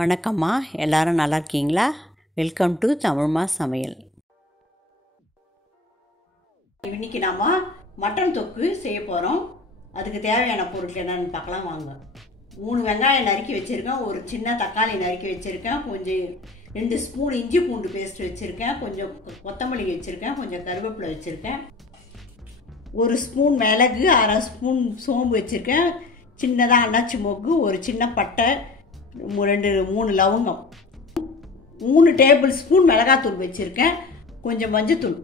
வணக்கம்மா, எல்லாரும் நல்லா இருக்கீங்களா? வெல்கம் டு தமிழ்மா சமையல். இன்னைக்கு நாம மட்டன் தொக்கு செய்ய போகிறோம். அதுக்கு தேவையான பொருட்கள் என்னென்னு பார்க்கலாம் வாங்க. 3 வெங்காயம் நறுக்கி வச்சுருக்கேன், ஒரு சின்ன தக்காளி நறுக்கி வச்சுருக்கேன், கொஞ்சம் 2 ஸ்பூன் இஞ்சி பூண்டு பேஸ்ட் வச்சுருக்கேன், கொஞ்சம் கொத்தமல்லி வச்சுருக்கேன், கொஞ்சம் கருவேப்பிலை வச்சுருக்கேன், 1 ஸ்பூன் மிளகு, 1/2 ஸ்பூன் சோம்பு வச்சுருக்கேன், சின்னதாக அன்னாச்சி மொக்கு, ஒரு சின்ன பட்டை, 3 லவங்கம், 3 டேபிள் ஸ்பூன் மிளகாத்தூள் வச்சுருக்கேன், கொஞ்சம் மஞ்சத்தூள்,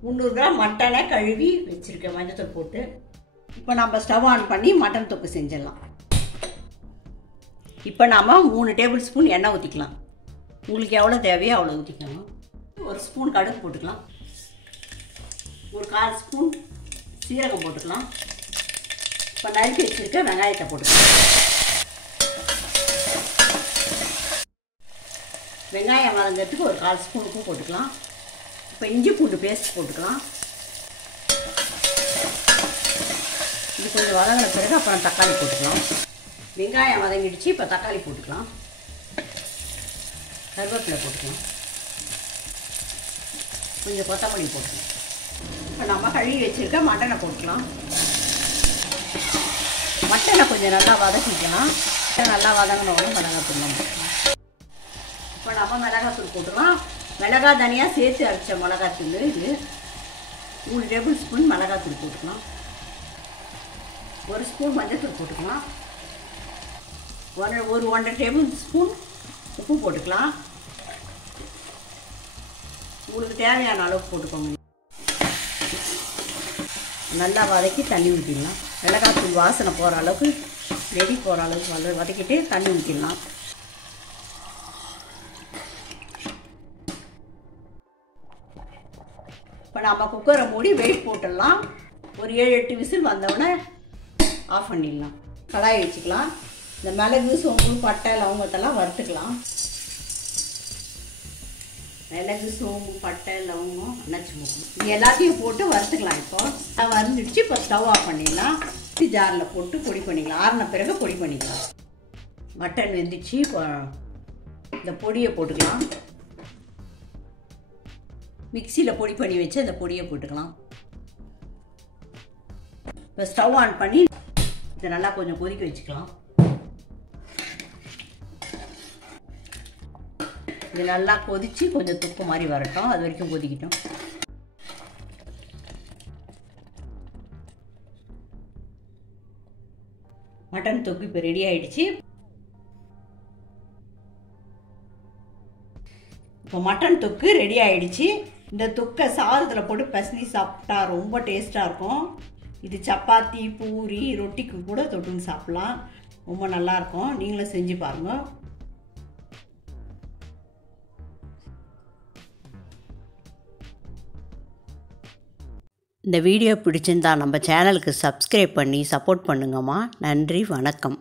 300 கிராம் மட்டனை கழுவி வச்சுருக்கேன் மஞ்சத்தூள் போட்டு. இப்போ நம்ம ஸ்டவ் ஆன் பண்ணி மட்டன் தொக்கு செஞ்சிடலாம். இப்போ நாம் 3 டேபிள் ஸ்பூன் எண்ணெய் ஊற்றிக்கலாம். உங்களுக்கு எவ்வளோ தேவையோ அவ்வளோ ஊற்றிக்கலாம். 1 ஸ்பூன் கடுகு போட்டுக்கலாம், ஒரு 1/4 ஸ்பூன் சீரகம் போட்டுக்கலாம். இப்போ நறுக்கி வச்சுருக்க வெங்காயத்தை போட்டுக்கலாம். வெங்காயம் வதங்கிறதுக்கு ஒரு 1/4 ஸ்பூன் உப்பு போட்டுக்கலாம். இப்போ இஞ்சி பூண்டு பேஸ்ட் போட்டுக்கலாம். இது கொஞ்சம் வதங்கின பிறகு அப்புறம் தக்காளி போட்டுக்கலாம். வெங்காயம் வதங்கிடுச்சு, இப்போ தக்காளி போட்டுக்கலாம். கருவேப்பிலை போட்டுக்கலாம், கொஞ்சம் கொத்தமல்லி போட்டுக்கலாம். இப்போ நம்ம கழுவி வச்சுருக்க மட்டனை போட்டுக்கலாம். மட்டனை கொஞ்சம் நல்லா வதக்கிக்கலாம். நல்லா வதங்கினோன்னு மிளகாத்தூள் போட்டுக்கலாம். இப்போ நம்ம மிளகாத்தூள் போட்டுக்கலாம். மிளகா தனியாக சேர்த்து அரைச்ச மிளகாத்தூள் இது. 3 டேபிள் ஸ்பூன் மிளகாத்தூள் போட்டுக்கலாம். 1 ஸ்பூன் மஞ்சத்தூள் போட்டுக்கலாம். 1.5 டேபிள் ஸ்பூன் உப்பு போட்டுக்கலாம். உங்களுக்கு தேவையான அளவுக்கு போட்டுக்கோங்க. நல்லா வதக்கி தண்ணி ஊற்றிடலாம். மிளகாத்தூள் வாசனை போகிற அளவுக்கு, ரெடி போகிற அளவுக்கு வதக்கிட்டு தண்ணி ஊற்றிடலாம். இப்போ நம்ம குக்கரை மூடி வெயிட் போட்டுடலாம். ஒரு 7-8 விசில் வந்தவுடனே ஆஃப் பண்ணிடலாம். கடாயை வச்சுக்கலாம். இந்த மிளகு, சோம்பு, பட்டை, லவங்கத்தெல்லாம் வறுத்துக்கலாம். மிளகு, சோம்பு, பட்டை, லவங்கம், அன்னாச்சி மொக்கு இது எல்லாத்தையும் போட்டு வறுத்துக்கலாம். இப்போ வறுந்துடுச்சு. இப்போ ஸ்டவ் ஆஃப் பண்ணிடலாம். ஜாரில் போட்டு பொடி பண்ணிக்கலாம். ஆறின பிறகு பொடி பண்ணிக்கலாம். மட்டன் வெந்துச்சு. இப்போ இந்த பொடியை போட்டுக்கலாம். மிக்சியில் பொடி பண்ணி வச்சு அந்த பொடியை போட்டுக்கலாம். இப்போ ஸ்டவ் ஆன் பண்ணி இதை நல்லா கொஞ்சம் கொதிக்க வச்சுக்கலாம். இது நல்லா கொதித்து கொஞ்சம் துப்பு மாதிரி வரட்டும். அது வரைக்கும் கொதிக்கிட்டோம். மட்டன் தொக்கு இப்போ ரெடி ஆயிடுச்சு. இப்போ மட்டன் தொக்கு ரெடி ஆயிடுச்சு. இந்த தொக்கை சாதத்தில் போட்டு பசனி சாப்பிட்டா ரொம்ப டேஸ்ட்டாக இருக்கும். இது சப்பாத்தி, பூரி, ரொட்டிக்கு கூட தொட்டுன்னு சாப்பிட்லாம். ரொம்ப நல்லாயிருக்கும். நீங்களும் செஞ்சு பாருங்கள். இந்த வீடியோ பிடிச்சிருந்தா நம்ம சேனலுக்கு சப்ஸ்கிரைப் பண்ணி சப்போர்ட் பண்ணுங்கம்மா. நன்றி, வணக்கம்.